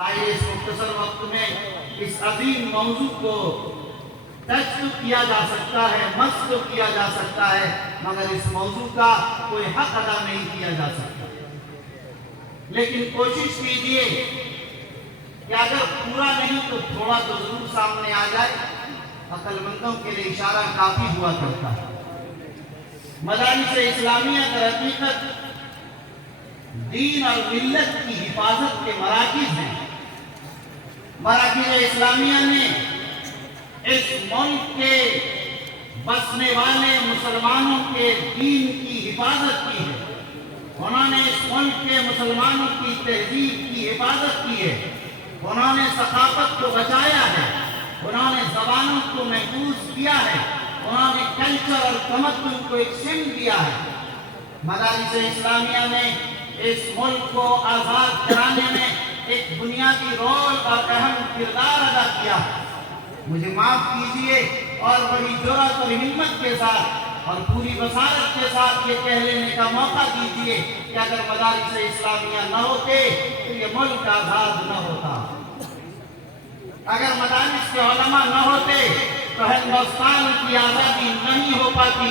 اس مختصر وقت میں اس عظیم موضوع کو ٹچ کیا جا سکتا ہے، مس کیا جا سکتا ہے، مگر اس موضوع کا کوئی حق ادا نہیں کیا جا سکتا۔ لیکن کوشش کیجئے کہ اگر پورا نہیں تو تھوڑا تو ضرور سامنے آ جائے۔ عقل مندوں کے لیے اشارہ کافی ہوا کرتا ہے۔ مدارس اسلامیہ در حقیقت دین اور ملت کی حفاظت کے مراکز ہیں۔ مراکز اسلامیہ نے اس ملک کے بسنے والے مسلمانوں کے دین کی حفاظت کی ہے۔ انہوں نے اس ملک کے مسلمانوں کی تہذیب کی حفاظت کی ہے۔ انہوں نے ثقافت کو بچایا ہے۔ انہوں نے زبانوں کو محفوظ کیا ہے۔ انہوں نے کلچر اور تمدن کو ایک سمت دیا ہے۔ مدارس اسلامیہ نے اس ملک کو آزاد کرانے میں ایک بنیادی رول اور اہم کردار ادا کیا۔ مجھے معاف کیجئے اور بڑی جرأت اور ہمت کے ساتھ اور پوری بصارت کے ساتھ یہ کہہ لینے کا موقع دیجئے کہ اگر مدارس اسلامیہ نہ ہوتے تو یہ ملک آزاد نہ ہوتا۔ اگر مدارس کے علماء نہ ہوتے تو ہندوستان کی آزادی نہیں ہو پاتی۔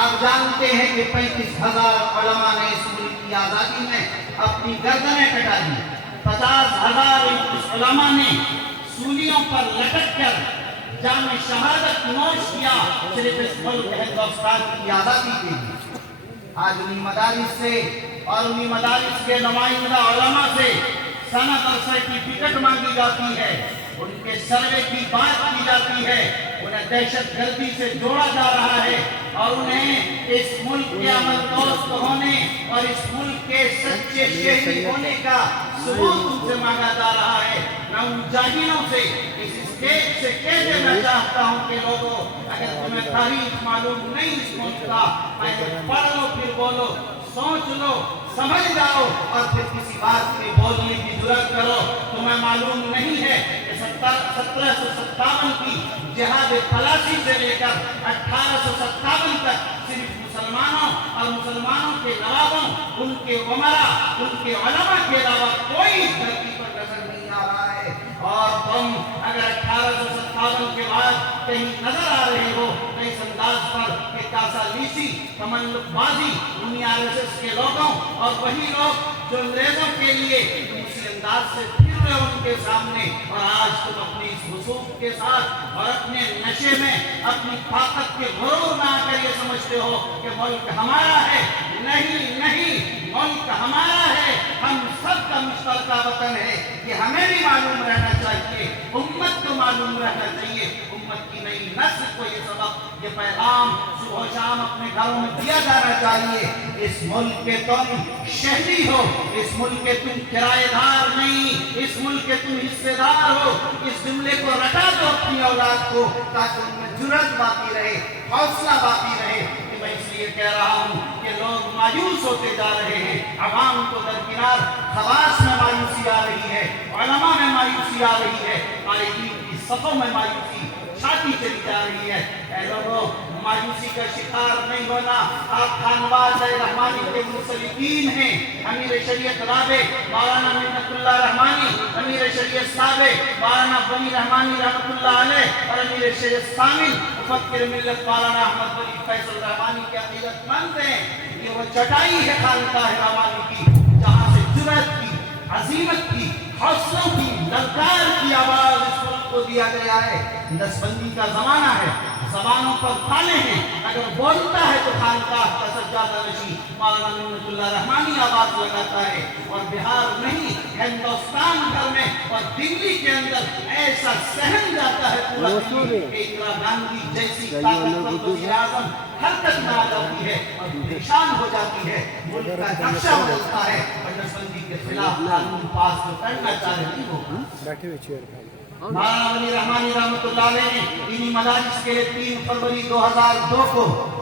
آپ جانتے ہیں کہ 35,000 علماء نے اس ملک کی آزادی میں اپنی گردنیں کٹا دی۔ 50,000 علماء نے سولیوں پر لٹک کر جام شہادت نوش کیا صرف اس ملک ہندوستان کی آزادی کے لیے۔ آج انہی مدارس سے اور انہی مدارس کے نمائندہ علماء سے سند اور سرٹیفکیٹ مانگی جاتی ہے، ان کے سروے کی بات کی جاتی ہے، انہیں دہشت گردی سے جوڑا جا رہا ہے اور انہیں اس ملک کے امن دوست ہونے اور اس ملک کے سچے شہری ہونے کا ثبوت ان سے مانگا جا رہا ہے۔ میں ان جاہلوں سے اس اسٹیج سے کہہ دینا چاہتا ہوں کہ لوگوں، اگر تمہیں تاریخ معلوم نہیں اس ملک کا، پڑھ لو پھر بولو، سوچ لو، سمجھ جاؤ اور پھر کسی بات پہ بولنے کی جرأت کرو۔ تمہیں معلوم نہیں ہے کہ 1757 کی جہاد پلاسی سے لے کر 1857 تک صرف مسلمانوں اور مسلمانوں کے نوابوں، ان کے عمراء، ان کے علماء کے علاوہ کوئی دھرتی پر نظر نہیں آ رہا ہے۔ اور تم اگر 1857 کے بعد کہیں نظر آ رہے ہو تو اس انداز پر کہ کاسالیسی، تملک بازی، RSS کے لوگوں اور وہی لوگ جو انگریزوں کے لیے اسی انداز سے پھر رہے ان کے سامنے، اور آج تم اپنی اس حسوب کے ساتھ اور اپنے نشے میں اپنی طاقت کے غرور میں آ کر یہ سمجھتے ہو کہ ملک ہمارا ہے۔ نہیں نہیں، ملک ہمارا ہے، ہم سب کا مشترکہ وطن ہے۔ یہ ہمیں بھی معلوم رہنا چاہیے، امت کو معلوم رہنا چاہیے، امت کی نئی نسل کو یہ سبق، یہ پیغام صبح و شام اپنے گھروں میں دیا جانا چاہیے۔ اس ملک کے تم شہری ہو، اس ملک کے تم کرایہ دار نہیں، اس ملک کے تم حصے دار ہو۔ اس جملے کو رٹا دو اپنی اولاد کو تاکہ ان میں جرأت باقی رہے، حوصلہ باقی رہے۔ میں اس لیے کہہ رہا ہوں کہ لوگ مایوس ہوتے جا رہے ہیں، عوام کو درکنار، خواص میں مایوسی آ رہی ہے، علماء میں مایوسی آ رہی ہے، قائدین کی صفوں میں مایوسی چھاتی چلی جا رہی ہے۔ اے لوگوں، مایوسی کا شکار نہیں ہونا۔ آپ خانواز رحمانی کے منسلکین ہیں۔ امیر شریعت رابع مولانا منت اللہ رحمانی، امیر شریعت سابع مولانا بنی رحمانی رحمت اللہ علیہ اور امیر شریعت ثامن مفکر ملت مولانا احمد ولی فیصل رحمانی کے عقیدت مند ہیں۔ یہ وہ چٹائی ہے خانقاہ رحمانی کی جہاں سے جرأت کی، عزیمت کی، حوصلوں کی، للکار کی آواز اس ملک کو دیا گیا ہے۔ نسبندی کا زمانہ ہے، زبانوں پر تالے ہیں، اگر بولتا ہے تو خانقاہ کا سجادہ نشین مولانا منت اللہ رحمانی آواز لگاتا ہے، اور بہار نہیں ہندوستان بھر میں اور دلی کے اندر ایسا سہن جاتا ہے پورا دلی کہ اندرا گاندھی جیسی طاقتور وزیر اعظم حرکت میں آ جاتی ہے اور پریشان ہو جاتی ہے، ملک کا نقشہ بدلتا ہے اور نسبندی کے خلاف قانون پاس کرنا چاہ رہی ہو۔ مولانا بنی رحمانی رحمت اللہ علیہ نے دینی مدارس کے لیے 3 فروری 2002 کو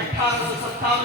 1857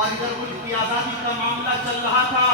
اور ادھر ملک کی آزادی کا معاملہ چل رہا تھا۔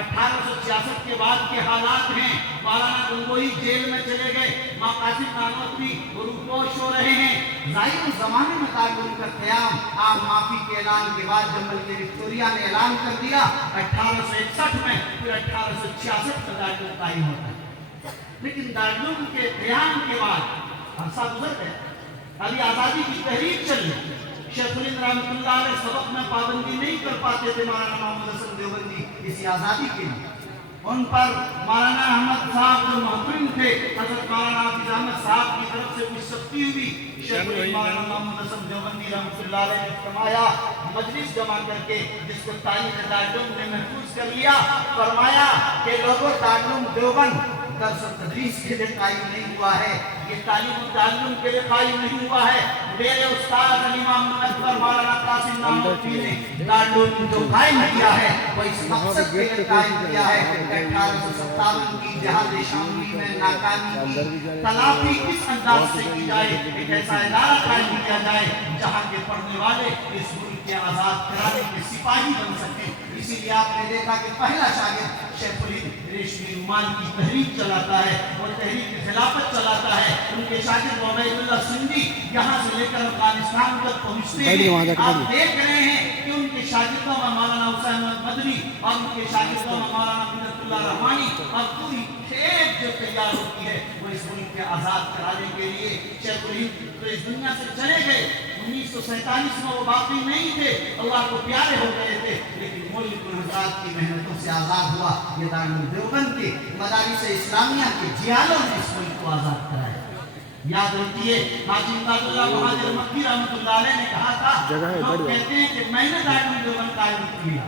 1866 کے بعد کے حالات ہیں، مولانا گنگوہی جیل میں چلے گئے، ماں قاسم نانوتوی روپوش ہو رہے ہیں۔ ظاہر اس زمانے میں دارالعلوم کا قیام عام معافی کے اعلان کے بعد جب ملکہ وکٹوریہ نے اعلان کر دیا 1861 میں، پھر 1866 کا دارالعلوم قائم ہوتا ہے۔ لیکن دارالعلوم کے قیام کے بعد عرصہ گزر گیا، ابھی آزادی کی تحریک چل رہی۔ شیخ الہند رحمۃ اللہ علیہ سبق میں پابندی نہیں کر پاتے تھے مولانا محمد حسن دیوبندی اسی آزادی کے لیے۔ ان پر مولانا احمد صاحب جو محترم تھے، حضرت مولانا حافظ احمد صاحب کی طرف سے کچھ سختی ہوئی۔ شیخ الہند مولانا محمد حسن دیوبندی رحمۃ اللہ علیہ نے فرمایا، مجلس جمع کر کے جس کو تاریخ دارالعلوم نے محفوظ کر لیا، فرمایا کہ لوگوں دارالعلوم دیوبند درس و تدریس کے لیے قائم نہیں ہوا ہے، یہ تعلیم و تعلم کے لیے قائم نہیں ہوا ہے۔ میرے استاد امام اکبر مولانا قاسم نانوتوی نے دارالعلوم جو قائم کیا ہے وہ اس مقصد کے لیے قائم کیا ہے کہ 1857 کی جہاد شاملی میں ناکامی کی تلافی کس انداز سے کی جائے، ایک ایسا ادارہ قائم کیا جائے جہاں کے پڑھنے والے اس ملک کے آزاد کرانے کے سپاہی بن سکیں۔ اسی لیے آپ نے دیکھا کہ پہلا شاگرد شیخ الہند ریشمی رومال کی تحریک چلاتا ہے، وہ تحریک خلافت چلاتا ہے۔ ان کے شاگرد عبید اللہ سندھی یہاں سے لے کر افغانستان تک پہنچتے ہیں۔ آپ دیکھ رہے ہیں کہ ان کے شاگردوں میں مولانا حسین احمد مدنی اور ان کے شاگردوں میں مولانا منت اللہ رحمانی اور پوری کھیپ جو تیار ہوتی ہے وہ اس ملک کے آزاد کرانے کے لیے۔ شیخ الہند تو اس دنیا سے چلے گئے، 1947 میں وہ باقی نہیں تھے، اللہ کو پیارے ہو گئے تھے، لیکن ملک ان حضرات کی محنتوں سے آزاد ہوا۔ یہ دارالعلوم دیوبند کے مدارس اسلامیہ کے جیالوں نے اس ملک کو آزاد کرایا۔ یاد رکھیے حاجی امداد اللہ مہاجر مکی رحمۃ اللہ علیہ نے کہا تھا، لوگ کہتے ہیں کہ میں نے دارالعلوم دیوبند قائم کیا،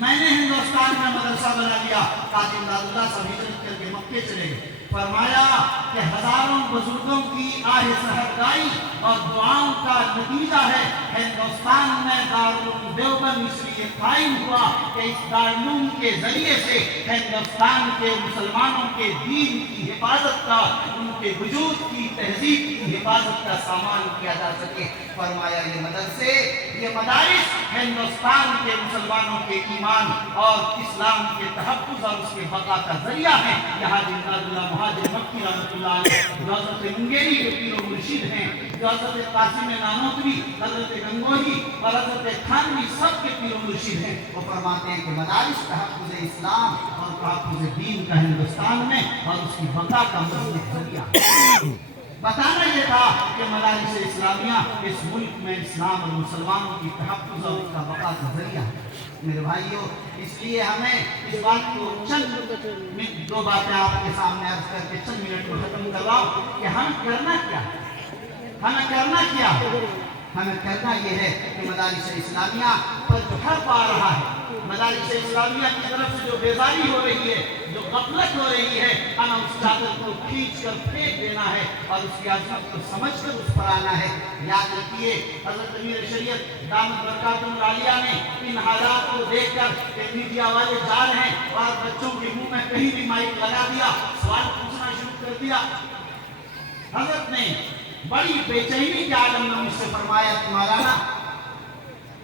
میں نے ہندوستان میں مدرسہ بنا لیا۔ حاجی امداد اللہ سب ہجرت کر کے مکے چلے گئے، فرمایا کہ ہزاروں بزرگوں کی آہ سحرگائی اور دعاؤں کا نتیجہ ہے ہندوستان میں دارالعلوم دیوبند اس لیے قائم ہوا کہ اس دارالعلوم کے ذریعے سے ہندوستان کے مسلمانوں کے دین کی حفاظت کا، ان کے وجود کی تہذیب کی حفاظت کا سامان کیا جا سکے۔ فرمایا یہ مدرسے، یہ مدارس ہندوستان کے مسلمانوں کے ایمان اور اسلام کے تحفظ اور اس کے بقا کا ذریعہ ہے۔ یہاں امداد اللہ مہاجر مکی رحمۃ اللہ علیہ جو حضرت منگیری کے پیر و مرشد ہیں، جو حضرت قاسم نانوتوی، حضرت گنگوہی اور حضرت تھانوی سب کے پیر و مرشد ہیں، وہ فرماتے ہیں کہ مدارس تحفظ اسلام اور تحفظ دین کا ہندوستان میں اور اس کی بقا کا مضبوط ذریعہ۔ بتانا یہ تھا کہ مدارس اسلامیہ اس ملک میں اسلام اور مسلمانوں کی تحفظ اور اس کا بقا کا ذریعہ ہے۔ میرے بھائیوں، اس لیے ہمیں اس بات کو چند دو باتیں آپ کے سامنے عرض کر کے چند منٹ میں ختم کر رہا ہوں کہ ہمیں کرنا کیا ہے۔ ہمیں کرنا کیا ہے؟ ہمیں کرنا یہ ہے کہ مدارس اسلامیہ پر جو حرف آ رہا ہے، مدارس اسلامیہ کی طرف سے جو بیزاری ہو رہی ہے، جو غفلت ہو رہی ہے، ہمیں اس چادر کو کھینچ کر پھینک دینا ہے اور اس کی عظمت کو سمجھ کر اس پر آنا ہے۔ یاد رکھیے حضرت امیر شریعت دامت برکاتہم العالیہ نے ان حالات کو دیکھ کر کہ میڈیا والے جال ہیں اور بچوں کے منہ میں کہیں بھی مائک لگا دیا، سوال پوچھنا شروع کر دیا۔ حضرت نے بڑی بے چینی کے عالم میں مجھ سے فرمایا کہ مولانا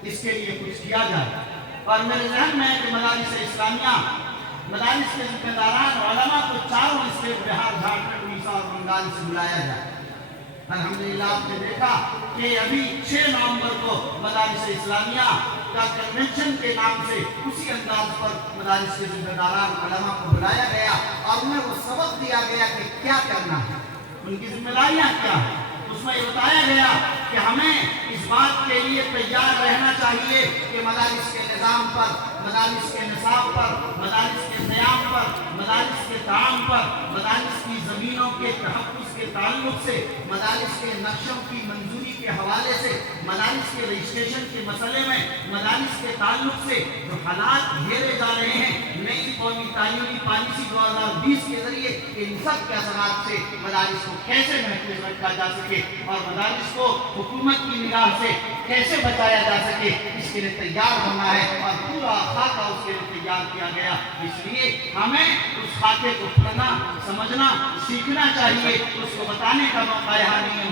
اس کے لیے کچھ کیا جائے، اور میرے ذہن میں ہے کہ مدارس اسلامیہ، مدارس کے ذمہ داران علماء کو چاروں اسٹیٹ بہار، جھارکھنڈ، اڑیسہ اور بنگال سے بلایا جائے۔ الحمدللہ آپ نے دیکھا کہ ابھی 6 نومبر کو مدارس اسلامیہ کا کنونشن کے نام سے اسی انداز پر مدارس کے ذمہ داران علماء کو بلایا گیا اور انہیں وہ سبق دیا گیا کہ کیا کرنا ہے، ان کی ذمہ داریاں کیا ہیں۔ اس میں یہ بتایا گیا کہ ہمیں اس بات کے لیے تیار رہنا چاہیے کہ مدارس کے نظام پر، مدارس کے نصاب پر، مدارس کے قیام پر، مدارس کے تعام پر، مدارس کی زمینوں کے تحفظ کے تعلق سے، مدارس کے نقشوں کی منظوری کے حوالے سے، مدارس کے رجسٹریشن کے مسئلے میں، مدارس کے تعلق سے جو حالات گھیرے جا رہے ہیں، نئی قومی تعلیمی پالیسی 2020 کے ذریعے ان سب کے اثرات سے مدارس کو کیسے محفوظ رکھا جا سکے اور مدارس کو حکومت کی نگاہ سے کیسے بچایا جا سکے، اس کے لیے تیار ہونا ہے اور پورا خاکہ اس کے لیے تیار کیا گیا۔ اس لیے ہمیں اس خاکے کو پڑھنا، سمجھنا، سیکھنا چاہیے، اس کو بتانے کا موقع یہاں نہیں ہے۔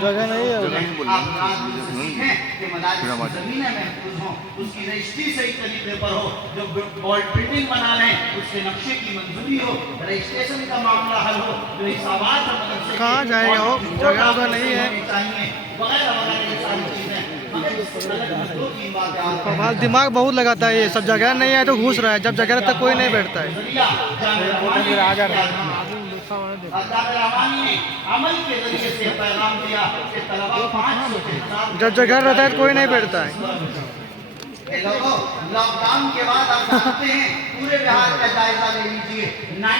آپ رات میں سے سیکھیں کہ مدارس کی زمینیں محفوظ ہوں، اس کی رجسٹری صحیح طریقے پر ہو، جو بلڈنگ بنا رہے ہیں اس کے نقشے کی منظوری ہو، رجسٹریشن کا معاملہ حل ہو، جو حسابات اور مدرسے کہاں جائے گا وہ جگہ تو نہیں ہے، وغیرہ وغیرہ یہ ساری چیزیں۔ دماغ بہت لگاتا ہے، یہ سب جگہ نہیں ہے تو گھس رہا ہے، جب جگہ رہتا کوئی نہیں بیٹھتا ہے۔ جب جگہ رہتا ہے تو کوئی نہیں بیٹھتا ہے۔ لاک ڈاؤن کے بعد آپ جانتے ہیں پورے بہار کا جائزہ لے لیجیے۔